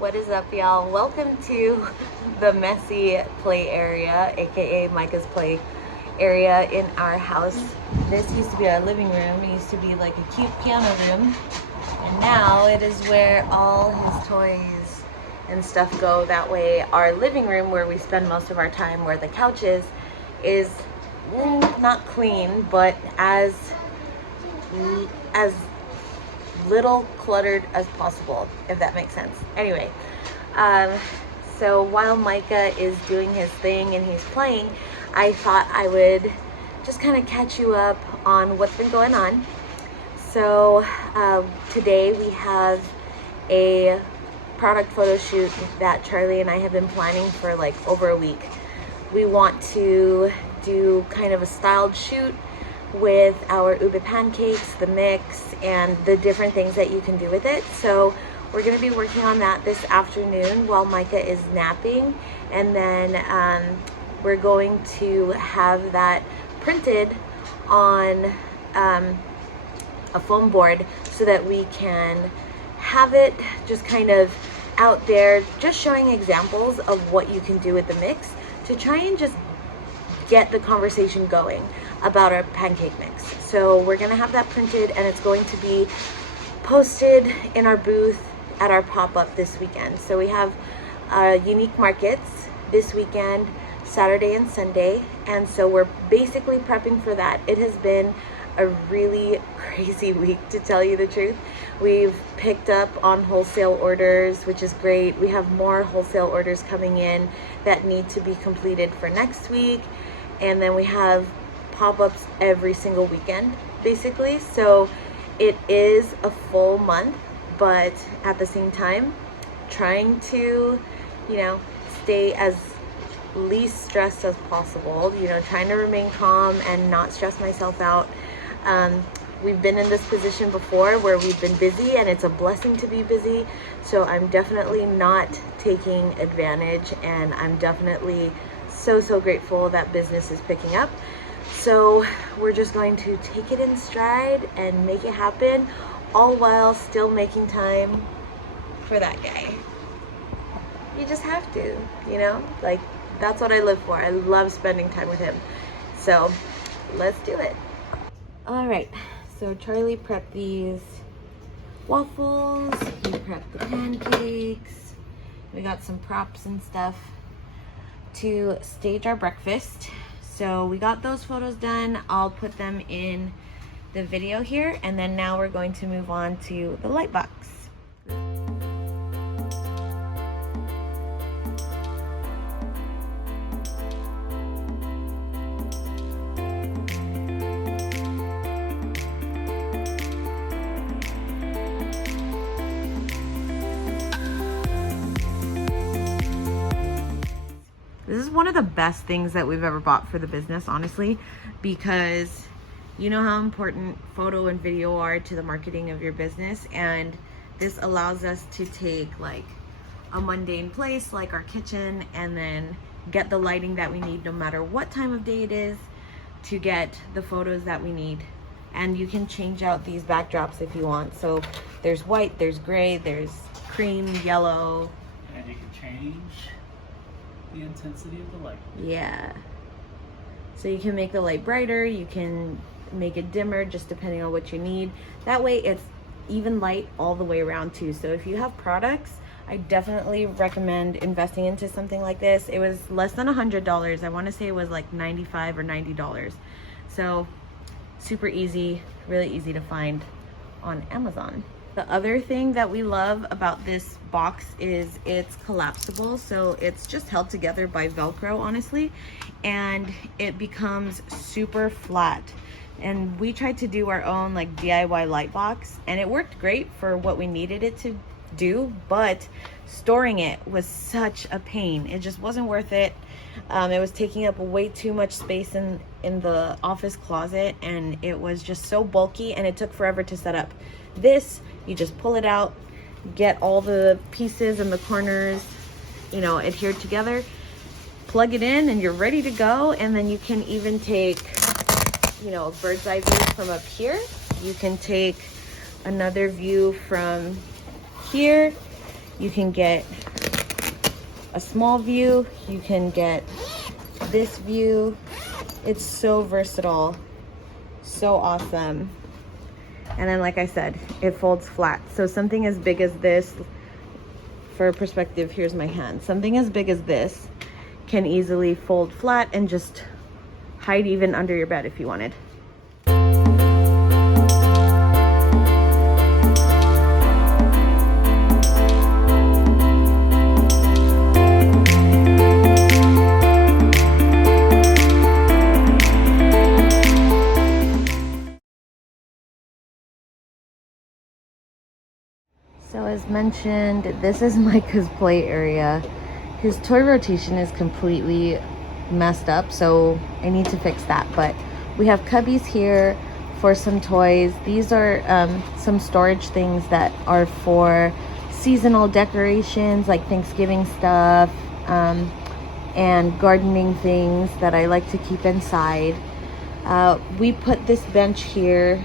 What is up, y'all? Welcome to the messy play area, aka Micah's play area in our house. This used to be our living room. It used to be like a cute piano room, and now it is where all his toys and stuff go. That way our living room, where we spend most of our time, where the couch is not clean, but as little cluttered as possible, if that makes sense. Anyway, so while Micah is doing his thing and he's playing, I thought I would just kind of catch you up on what's been going on. So today we have a product photo shoot that Charlie and I have been planning for like over a week. We want to do kind of a styled shoot with our ube pancakes, the mix, and the different things that you can do with it. So we're going to be working on that this afternoon while Micah is napping, and then we're going to have that printed on a foam board so that we can have it just kind of out there, just showing examples of what you can do with the mix to try and just get the conversation going about our pancake mix. So we're gonna have that printed, and it's going to be posted in our booth at our pop-up this weekend. So we have unique markets this weekend, Saturday and Sunday, and so we're basically prepping for that. It has been a really crazy week, to tell you the truth. We've picked up on wholesale orders, which is great. We have more wholesale orders coming in that need to be completed for next week, and then we have pop-ups every single weekend basically. So it is a full month, but at the same time trying to, stay as least stressed as possible, trying to remain calm and not stress myself out. We've been in this position before where we've been busy, and it's a blessing to be busy, so I'm definitely not taking advantage, and I'm definitely so grateful that business is picking up. So we're just going to take it in stride and make it happen, all while still making time for that guy. You just have to, like, that's what I live for. I love spending time with him. So let's do it. All right, so Charlie prepped these waffles, he prepped the pancakes, we got some props and stuff to stage our breakfast. So we got those photos done. I'll put them in the video here, and then now we're going to move on to the light box. This is one of the best things that we've ever bought for the business, honestly, because you know how important photo and video are to the marketing of your business, and this allows us to take like a mundane place like our kitchen and then get the lighting that we need no matter what time of day it is to get the photos that we need. And you can change out these backdrops if you want. So there's white, there's gray, there's cream, yellow. And you can change the intensity of the light. Yeah. So you can make the light brighter, you can make it dimmer, just depending on what you need. That way it's even light all the way around too. So if you have products, I definitely recommend investing into something like this. It was less than $100. I want to say it was like $95 or $90. So super easy, really easy to find on Amazon. The other thing that we love about this box is it's collapsible, so it's just held together by Velcro, honestly, and it becomes super flat. And we tried to do our own like DIY light box, and it worked great for what we needed it to do, but storing it was such a pain. It just wasn't worth it. It was taking up way too much space in the office closet, and it was just so bulky, and it took forever to set up. This, you just pull it out, get all the pieces and the corners, adhered together, plug it in, and you're ready to go. And then you can even take, a bird's eye view from up here. You can take another view from here, You can get a small view, you can get this view. It's so versatile, so awesome. And then, like I said, it folds flat. So something as big as this, for perspective, here's my hand. Something as big as this can easily fold flat and just hide even under your bed if you wanted. So as mentioned, this is Micah's play area. His toy rotation is completely messed up, so I need to fix that. But we have cubbies here for some toys. These are some storage things that are for seasonal decorations, like Thanksgiving stuff, and gardening things that I like to keep inside. We put this bench here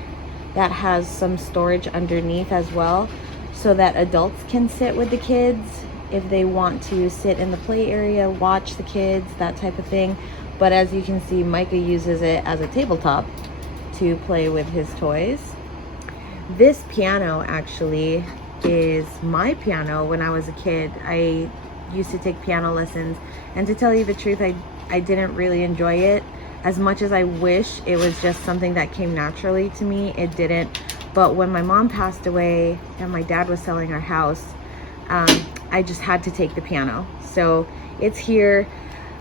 that has some storage underneath as well, so that adults can sit with the kids if they want to sit in the play area, watch the kids, that type of thing. But as you can see, Micah uses it as a tabletop to play with his toys. This piano actually is my piano when I was a kid. I used to take piano lessons, and to tell you the truth, I didn't really enjoy it as much as I wish it was just something that came naturally to me. It didn't. But when my mom passed away and my dad was selling our house, I just had to take the piano. So it's here.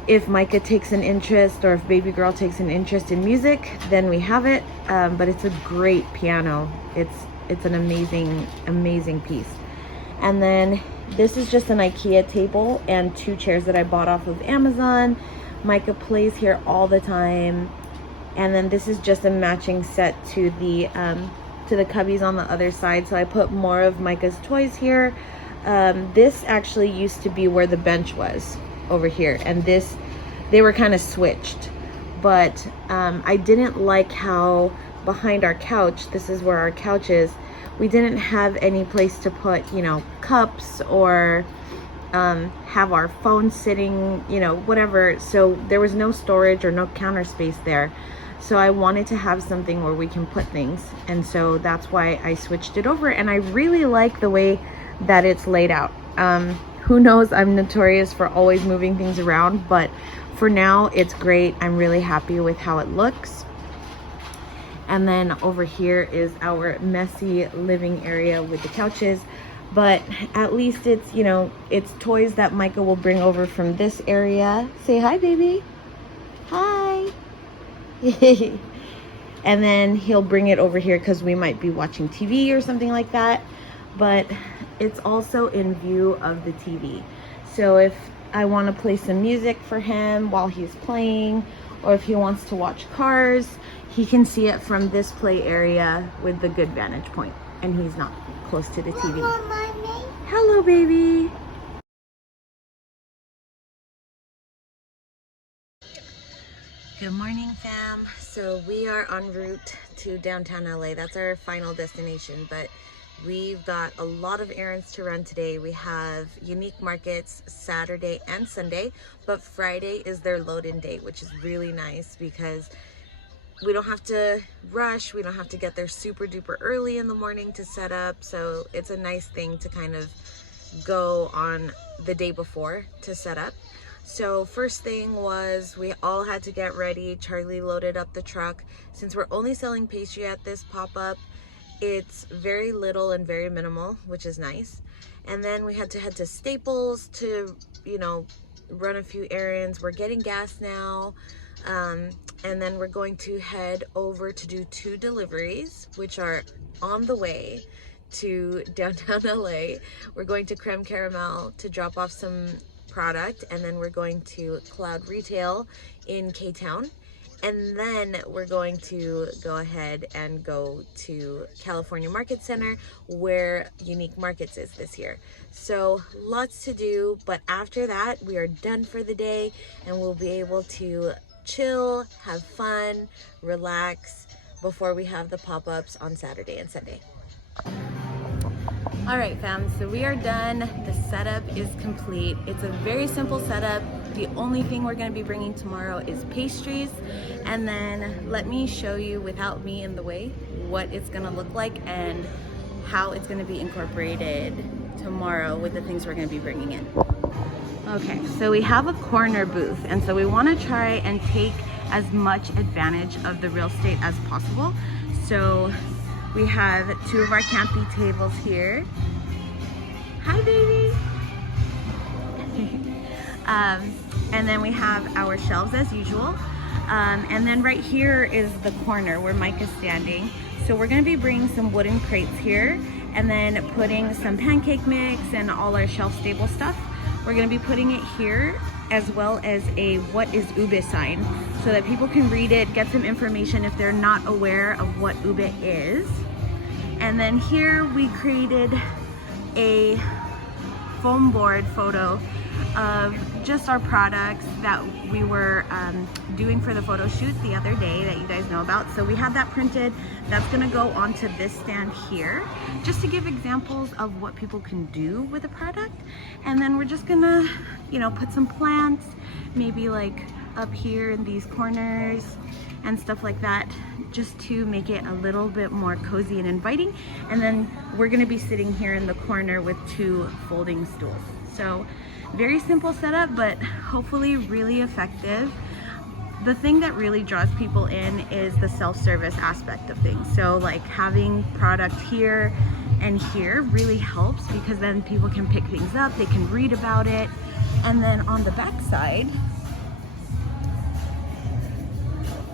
If Micah takes an interest, or if baby girl takes an interest in music, then we have it. But it's a great piano. It's an amazing piece. And then this is just an IKEA table and 2 chairs that I bought off of Amazon. Micah plays here all the time. And then this is just a matching set to the cubbies on the other side. So I put more of Micah's toys here. This actually used to be where the bench was, over here, and they were kind of switched. But I didn't like how behind our couch, this is where our couch is, we didn't have any place to put, cups or have our phone sitting, whatever. So there was no storage or no counter space there. So I wanted to have something where we can put things. And so that's why I switched it over. And I really like the way that it's laid out. Who knows, I'm notorious for always moving things around, but for now it's great. I'm really happy with how it looks. And then over here is our messy living area with the couches. But at least it's, it's toys that Micah will bring over from this area. Say hi, baby. Hi. And then he'll bring it over here because we might be watching TV or something like that. But it's also in view of the TV. So if I want to play some music for him while he's playing, or if he wants to watch Cars, he can see it from this play area with the good vantage point, and he's not close to the TV. Hello, baby. Good morning, fam. So we are en route to downtown LA. That's our final destination, but we've got a lot of errands to run today. We have Unique Markets Saturday and Sunday, but Friday is their load-in day, which is really nice because we don't have to rush. We don't have to get there super duper early in the morning to set up. So it's a nice thing to kind of go on the day before to set up. So first thing was we all had to get ready. Charlie loaded up the truck. Since we're only selling pastry at this pop-up, it's very little and very minimal, which is nice. And then we had to head to Staples to, run a few errands. We're getting gas now. And then we're going to head over to do 2 deliveries, which are on the way to downtown LA. We're going to Creme Caramel to drop off some product, and then we're going to Cloud Retail in K-Town. And then we're going to go ahead and go to California Market Center, where Unique Markets is this year. So lots to do, but after that, we are done for the day, and we'll be able to chill, have fun, relax before we have the pop-ups on Saturday and Sunday. All right, fam, so we are done. The setup is complete. It's a very simple setup. The only thing we're gonna be bringing tomorrow is pastries. And then let me show you, without me in the way, what it's gonna look like and how it's gonna be incorporated tomorrow with the things we're gonna be bringing in. Okay, so we have a corner booth, and so we wanna try and take as much advantage of the real estate as possible. So we have 2 of our camping tables here. Hi, baby. And then we have our shelves as usual. And then right here is the corner where Micah's standing. So we're gonna be bringing some wooden crates here and then putting some pancake mix and all our shelf stable stuff. We're gonna be putting it here, as well as a "what is ube" sign, so that people can read it, get some information if they're not aware of what ube is. And then here we created a foam board photo of just our products that we were doing for the photo shoot the other day that you guys know about. So we have that printed. That's gonna go onto this stand here, just to give examples of what people can do with a product. And then we're just gonna, you know, put some plants, maybe like up here in these corners and stuff like that, just to make it a little bit more cozy and inviting. And then we're gonna be sitting here in the corner with 2 folding stools. So very simple setup, but hopefully really effective. The thing that really draws people in is the self-service aspect of things. So like having product here and here really helps, because then people can pick things up, they can read about it. And then on the back side,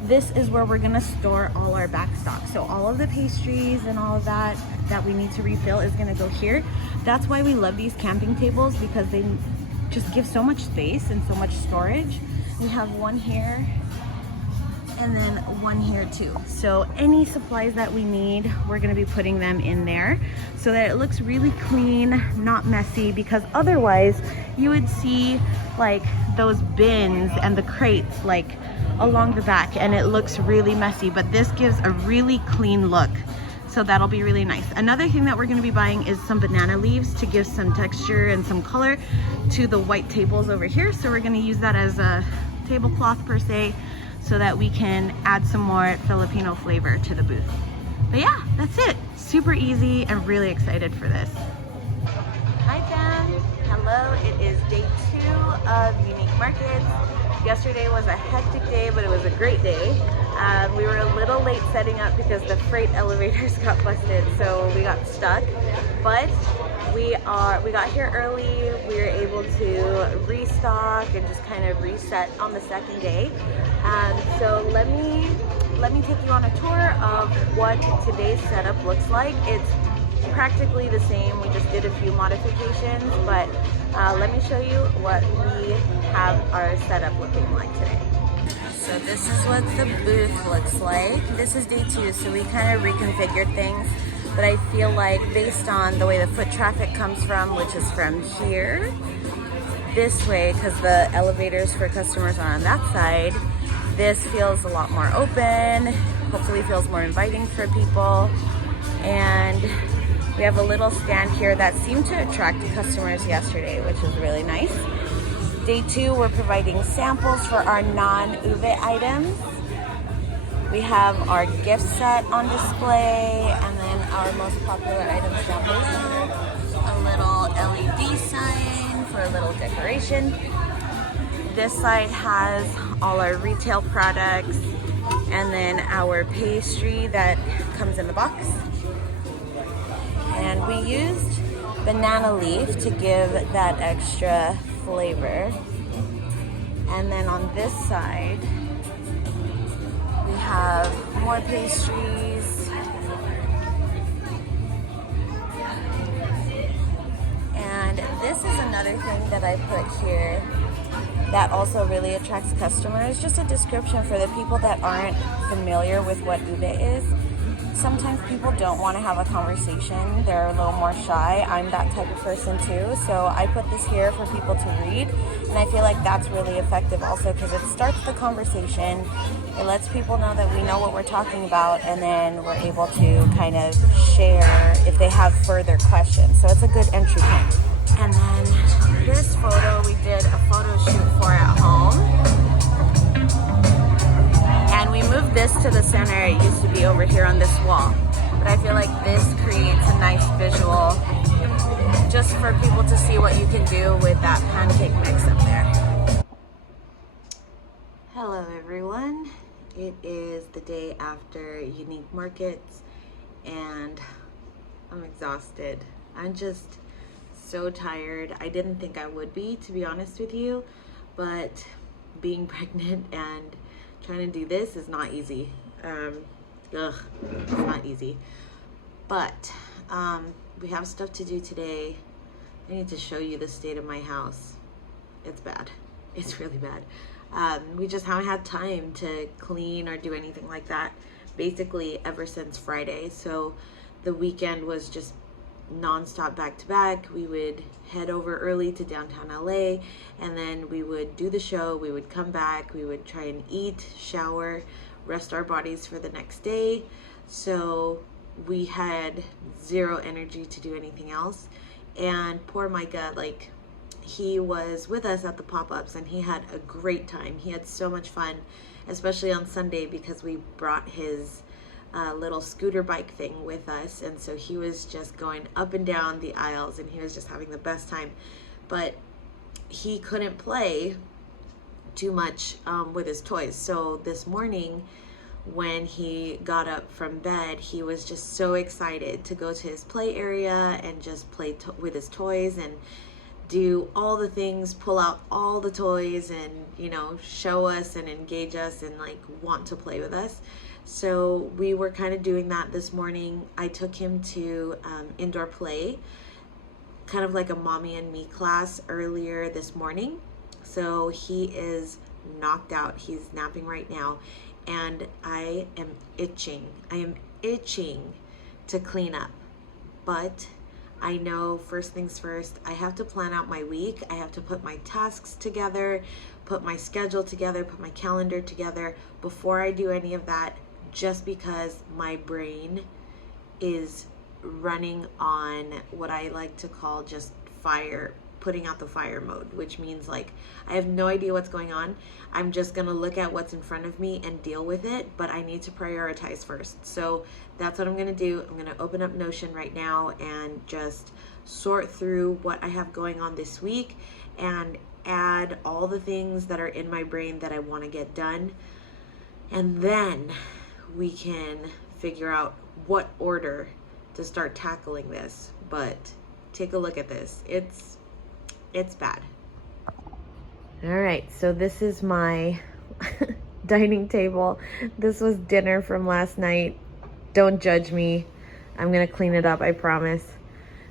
this is where we're gonna store all our back stock. So all of the pastries and all of that we need to refill is gonna go here. That's why we love these camping tables, because they just give so much space and so much storage. We have one here and then one here too. So any supplies that we need, we're gonna be putting them in there so that it looks really clean, not messy, because otherwise you would see like those bins and the crates like along the back and it looks really messy, but this gives a really clean look. So that'll be really nice. Another thing that we're gonna be buying is some banana leaves to give some texture and some color to the white tables over here. So we're gonna use that as a tablecloth per se, so that we can add some more Filipino flavor to the booth. But yeah, that's it. Super easy and really excited for this. Hi fam, hello. It is day 2 of Unique Markets. Yesterday was a hectic day, but it was a great day. We were a little late setting up because the freight elevators got busted, so we got stuck. But we got here early. We were able to restock and just kind of reset on the second day. So let me take you on a tour of what today's setup looks like. It's practically the same. We just did a few modifications, but let me show you what we have our setup looking like today. So this is what the booth looks like. This is day 2, so we kind of reconfigured things, but I feel like based on the way the foot traffic comes from, which is from here this way, because the elevators for customers are on that side, this feels a lot more open, hopefully feels more inviting for people. And we have a little stand here that seemed to attract customers yesterday, which is really nice. Day 2, we're providing samples for our non-ube items. We have our gift set on display, and then our most popular items down below. A little LED sign for a little decoration. This side has all our retail products, and then our pastry that comes in the box. And we used banana leaf to give that extra flavor. And then on this side, we have more pastries. And this is another thing that I put here that also really attracts customers. Just a description for the people that aren't familiar with what ube is. Sometimes people don't want to have a conversation. They're a little more shy. I'm that type of person too. So I put this here for people to read. And I feel like that's really effective also because it starts the conversation. It lets people know that we know what we're talking about, and then we're able to kind of share if they have further questions. So it's a good entry point. And then this photo we did a photo shoot for at home. And we moved this to the center. It used to be over here on this wall. But I feel like this creates a nice visual just for people to see what you can do with that pancake mix up there. Hello everyone. It is the day after Unique Markets and I'm exhausted. I'm just so tired. I didn't think I would be, to be honest with you, but being pregnant and trying to do this is not easy. It's not easy. But we have stuff to do today. I need to show you the state of my house. It's bad. It's really bad. We just haven't had time to clean or do anything like that basically ever since Friday. So the weekend was just non-stop back to back. We would head over early to downtown LA and then we would do the show, we would come back, we would try and eat, shower, rest our bodies for the next day. So we had zero energy to do anything else. And poor Micah, like, he was with us at the pop-ups and he had a great time. He had so much fun, especially on Sunday because we brought his little scooter bike thing with us, and so he was just going up and down the aisles and he was just having the best time. But he couldn't play too much with his toys. So this morning when he got up from bed, he was just so excited to go to his play area and just play with his toys and do all the things, pull out all the toys and, you know, show us and engage us and like want to play with us. So we were kind of doing that this morning. I took him to indoor play, kind of like a mommy and me class earlier this morning. So he is knocked out. He's napping right now. And I am itching. I am itching to clean up. But I know first things first, I have to plan out my week. I have to put my tasks together, put my schedule together, put my calendar together before I do any of that, just because my brain is running on what I like to call just fire, putting out the fire mode, which means like I have no idea what's going on. I'm just gonna look at what's in front of me and deal with it, but I need to prioritize first. So that's what I'm gonna do. I'm gonna open up Notion right now and just sort through what I have going on this week and add all the things that are in my brain that I wanna get done. And then we can figure out what order to start tackling this. But take a look at this. It's bad. All right, so this is my dining table. This was dinner from last night. Don't judge me. I'm gonna clean it up, I promise.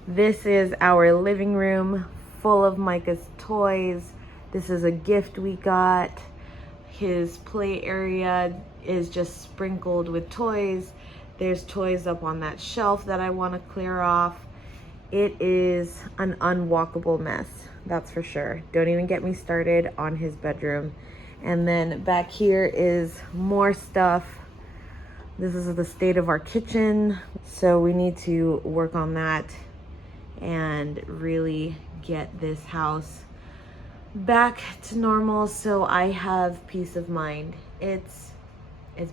This is our living room full of Micah's toys. This is a gift we got. His play area is just sprinkled with toys. There's toys up on that shelf that I want to clear off. It is an unwalkable mess, that's for sure. Don't even get me started on his bedroom. And then back here is more stuff. This is the state of our kitchen. So we need to work on that and really get this house back to normal so I have peace of mind. It's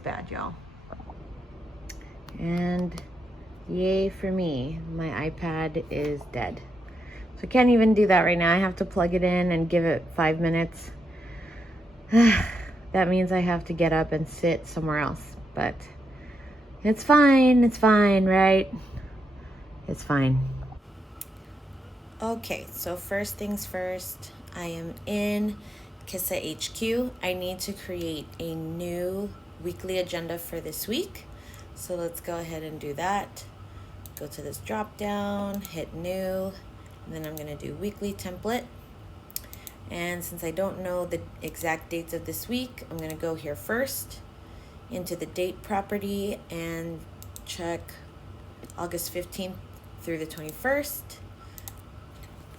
bad, y'all. And yay for me, my iPad is dead. So I can't even do that right now. I have to plug it in and give it 5 minutes. That means I have to get up and sit somewhere else, but it's fine, right? It's fine. Okay, so first things first, I am in Kissa HQ. I need to create a new weekly agenda for this week. So let's go ahead and do that. Go to this drop down, hit new, and then I'm gonna do weekly template. And since I don't know the exact dates of this week, I'm gonna go here first into the date property and check August 15th through the 21st.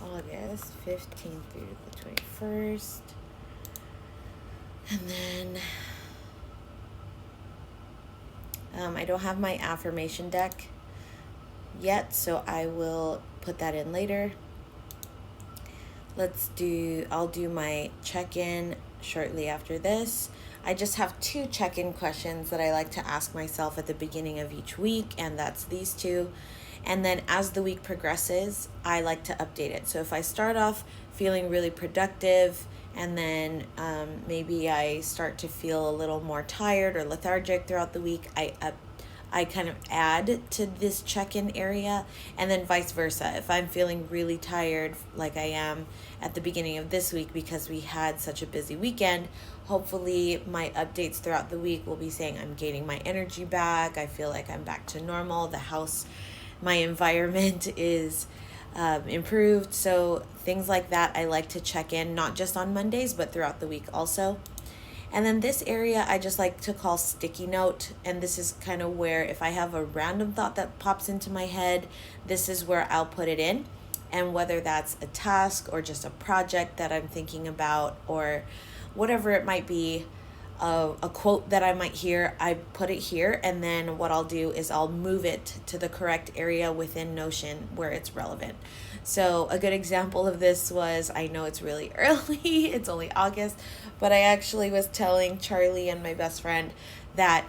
August 15th through the 21st. And then I don't have my affirmation deck yet, so I will put that in later. I'll do my check-in shortly after this. I just have 2 check-in questions that I like to ask myself at the beginning of each week, and that's these 2. And then as the week progresses, I like to update it. So if I start off feeling really productive, and then maybe I start to feel a little more tired or lethargic throughout the week, I kind of add to this check-in area, and then vice versa. If I'm feeling really tired like I am at the beginning of this week because we had such a busy weekend, hopefully my updates throughout the week will be saying I'm gaining my energy back, I feel like I'm back to normal, the house, my environment is improved. So things like that I like to check in, not just on Mondays, but throughout the week also. And then this area I just like to call sticky note. And this is kind of where if I have a random thought that pops into my head, this is where I'll put it in. And whether that's a task or just a project that I'm thinking about or whatever it might be, a quote that I might hear, I put it here. And then what I'll do is I'll move it to the correct area within Notion where it's relevant. So a good example of this was, I know it's really early, it's only August, but I actually was telling Charlie and my best friend that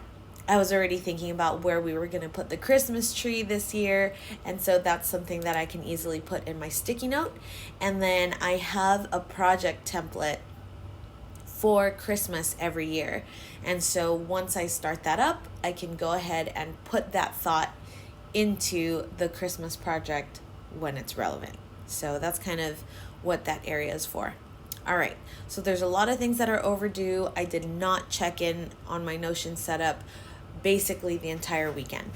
I was already thinking about where we were going to put the Christmas tree this year. And so that's something that I can easily put in my sticky note. And then I have a project template for Christmas every year. And so once I start that up, I can go ahead and put that thought into the Christmas project when it's relevant. So that's kind of what that area is for. All right, so there's a lot of things that are overdue. I did not check in on my Notion setup basically the entire weekend.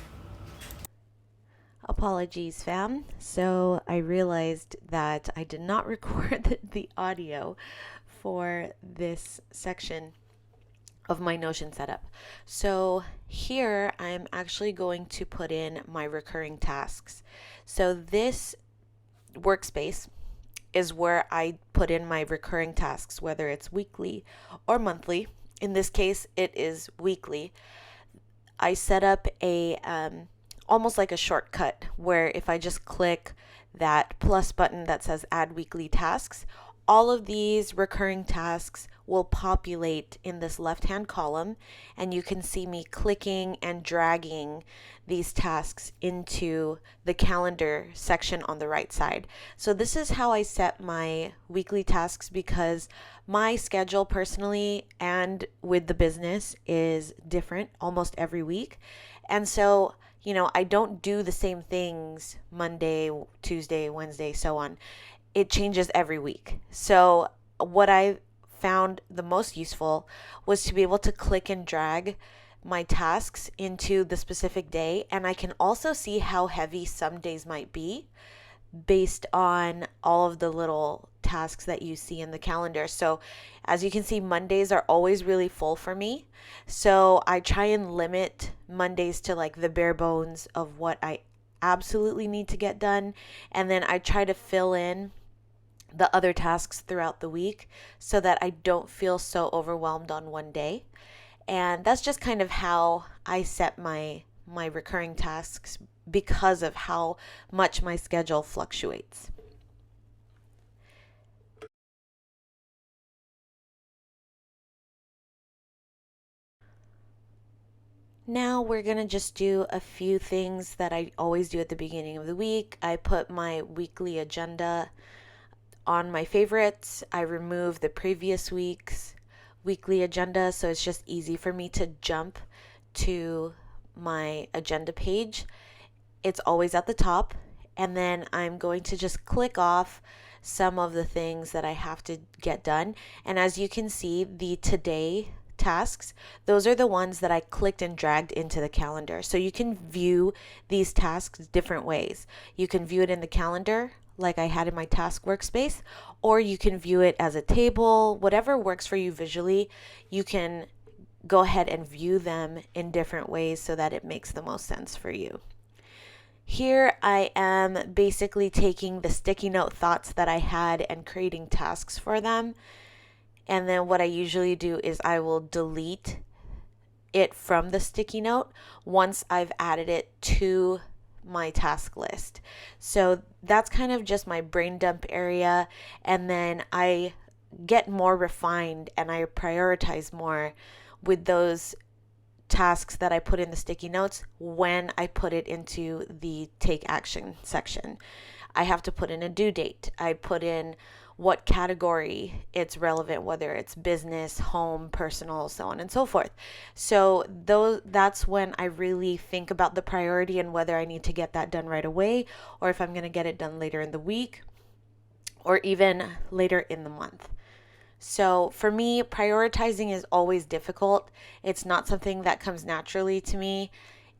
Apologies, fam. So I realized that I did not record the audio for this section of my Notion setup. So here I'm actually going to put in my recurring tasks. So this workspace is where I put in my recurring tasks, whether it's weekly or monthly. In this case, it is weekly. I set up a almost like a shortcut where if I just click that plus button that says add weekly tasks, all of these recurring tasks will populate in this left-hand column, and you can see me clicking and dragging these tasks into the calendar section on the right side. So this is how I set my weekly tasks, because my schedule personally and with the business is different almost every week. And so, I don't do the same things Monday, Tuesday, Wednesday, so on. It changes every week. So what I found the most useful was to be able to click and drag my tasks into the specific day. And I can also see how heavy some days might be based on all of the little tasks that you see in the calendar. So as you can see, Mondays are always really full for me. So I try and limit Mondays to like the bare bones of what I absolutely need to get done. And then I try to fill in the other tasks throughout the week so that I don't feel so overwhelmed on one day. And that's just kind of how I set my recurring tasks because of how much my schedule fluctuates. Now we're going to just do a few things that I always do at the beginning of the week. I put my weekly agenda on my favorites. I remove the previous week's weekly agenda, so it's just easy for me to jump to my agenda page. It's always at the top, and then I'm going to just click off some of the things that I have to get done. And as you can see, the today tasks, those are the ones that I clicked and dragged into the calendar. So you can view these tasks different ways. You can view it in the calendar like I had in my task workspace, or you can view it as a table, whatever works for you visually. You can go ahead and view them in different ways so that it makes the most sense for you. Here I am basically taking the sticky note thoughts that I had and creating tasks for them. And then what I usually do is I will delete it from the sticky note once I've added it to my task list. So that's kind of just my brain dump area. And then I get more refined and I prioritize more with those tasks that I put in the sticky notes when I put it into the take action section. I have to put in a due date. I put in what category it's relevant, whether it's business, home, personal, so on and so forth. So that's when I really think about the priority and whether I need to get that done right away or if I'm going to get it done later in the week or even later in the month. So for me, prioritizing is always difficult. It's not something that comes naturally to me.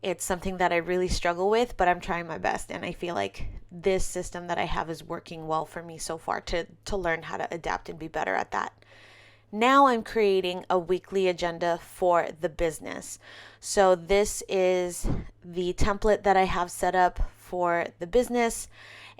It's something that I really struggle with, but I'm trying my best. And I feel like this system that I have is working well for me so far to learn how to adapt and be better at that. Now I'm creating a weekly agenda for the business. So this is the template that I have set up for the business.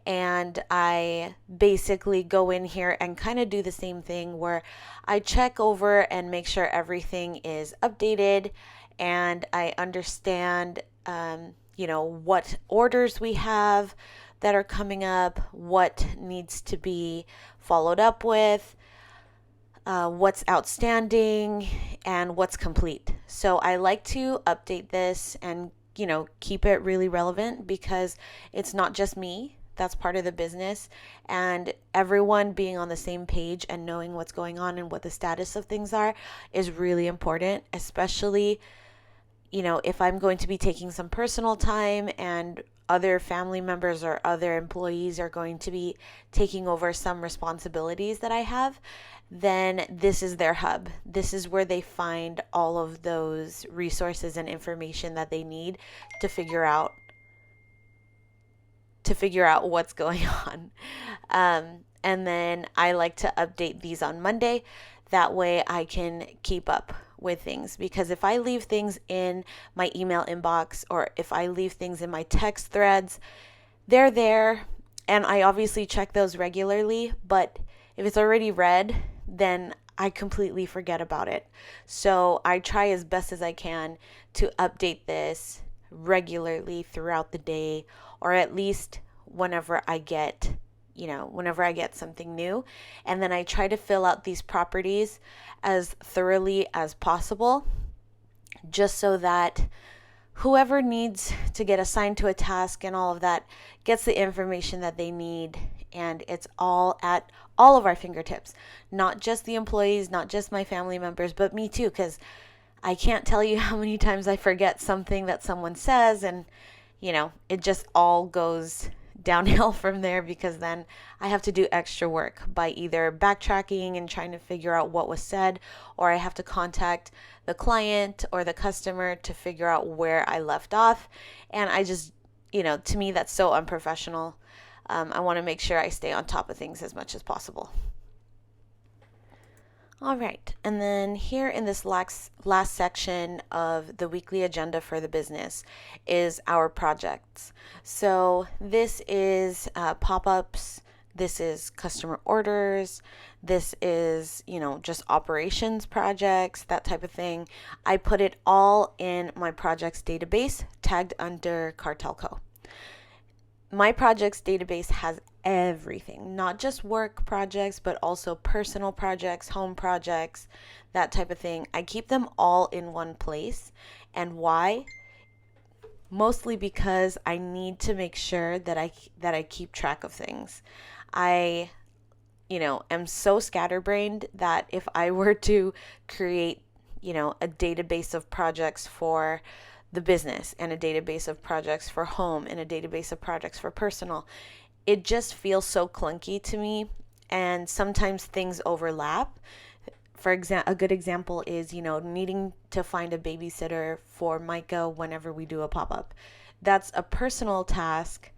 And I basically go in here and kind of do the same thing where I check over and make sure everything is updated and I understand, what orders we have that are coming up, what needs to be followed up with, what's outstanding, and what's complete. So I like to update this and, keep it really relevant because it's not just me. That's part of the business, and everyone being on the same page and knowing what's going on and what the status of things are is really important, especially, if I'm going to be taking some personal time and other family members or other employees are going to be taking over some responsibilities that I have, then this is their hub. This is where they find all of those resources and information that they need to figure out what's going on. And then I like to update these on Monday. That way I can keep up with things, because if I leave things in my email inbox or if I leave things in my text threads, they're there and I obviously check those regularly, but if it's already read, then I completely forget about it. So I try as best as I can to update this regularly throughout the day, or at least whenever I get something new. And then I try to fill out these properties as thoroughly as possible, just so that whoever needs to get assigned to a task and all of that gets the information that they need, and it's all at all of our fingertips, not just the employees, not just my family members, but me too, because I can't tell you how many times I forget something that someone says, and it just all goes downhill from there, because then I have to do extra work by either backtracking and trying to figure out what was said, or I have to contact the client or the customer to figure out where I left off. And I just, to me, that's so unprofessional. I want to make sure I stay on top of things as much as possible. All right, and then here in this last section of the weekly agenda for the business is our projects. So this is pop-ups, this is customer orders, this is, just operations projects, that type of thing. I put it all in my projects database tagged under Cartelco. My projects database has everything, not just work projects, but also personal projects, home projects, that type of thing. I keep them all in one place. And why? Mostly because I need to make sure that I keep track of things. I am so scatterbrained that if I were to create, a database of projects for the business and a database of projects for home and a database of projects for personal, it just feels so clunky to me, and sometimes things overlap. For example, a good example is, needing to find a babysitter for Micah whenever we do a pop-up. That's a personal task,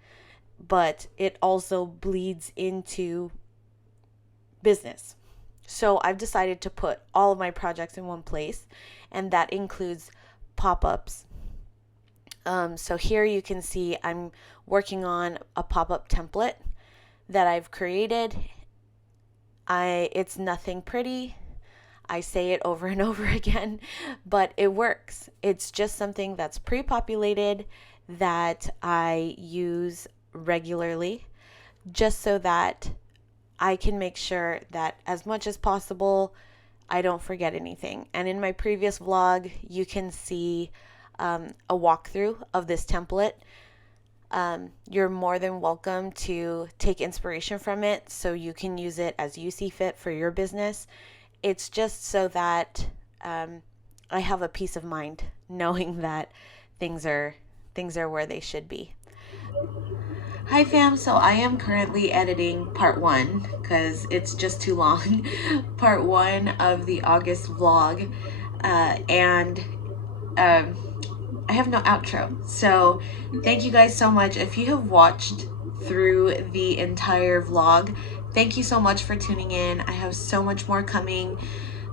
but it also bleeds into business. So I've decided to put all of my projects in one place, and that includes pop-ups. So here you can see I'm working on a pop-up template that I've created. It's nothing pretty. I say it over and over again, but it works. It's just something that's pre-populated that I use regularly, just so that I can make sure that as much as possible, I don't forget anything. And in my previous vlog, you can see a walkthrough of this template. You're more than welcome to take inspiration from it so you can use it as you see fit for your business. It's just so that I have a peace of mind knowing that things are where they should be. Hi fam, so I am currently editing part 1 because it's just too long. Part 1 of the August vlog, and I have no outro. So thank you guys so much. If you have watched through the entire vlog, thank you so much for tuning in. I have so much more coming.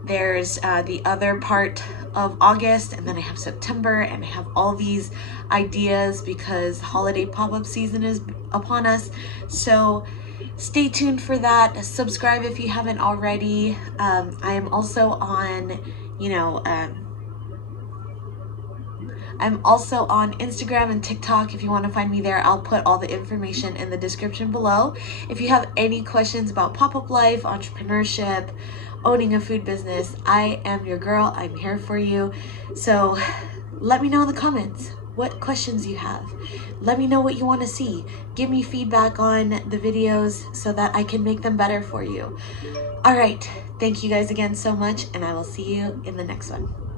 There's the other part of August, and then I have September, and I have all these ideas because holiday pop-up season is upon us. So stay tuned for that. Subscribe if you haven't already. I am also on, I'm also on Instagram and TikTok. If you want to find me there, I'll put all the information in the description below. If you have any questions about pop-up life, entrepreneurship, owning a food business, I am your girl. I'm here for you. So let me know in the comments what questions you have. Let me know what you want to see. Give me feedback on the videos so that I can make them better for you. All right. Thank you guys again so much, and I will see you in the next one.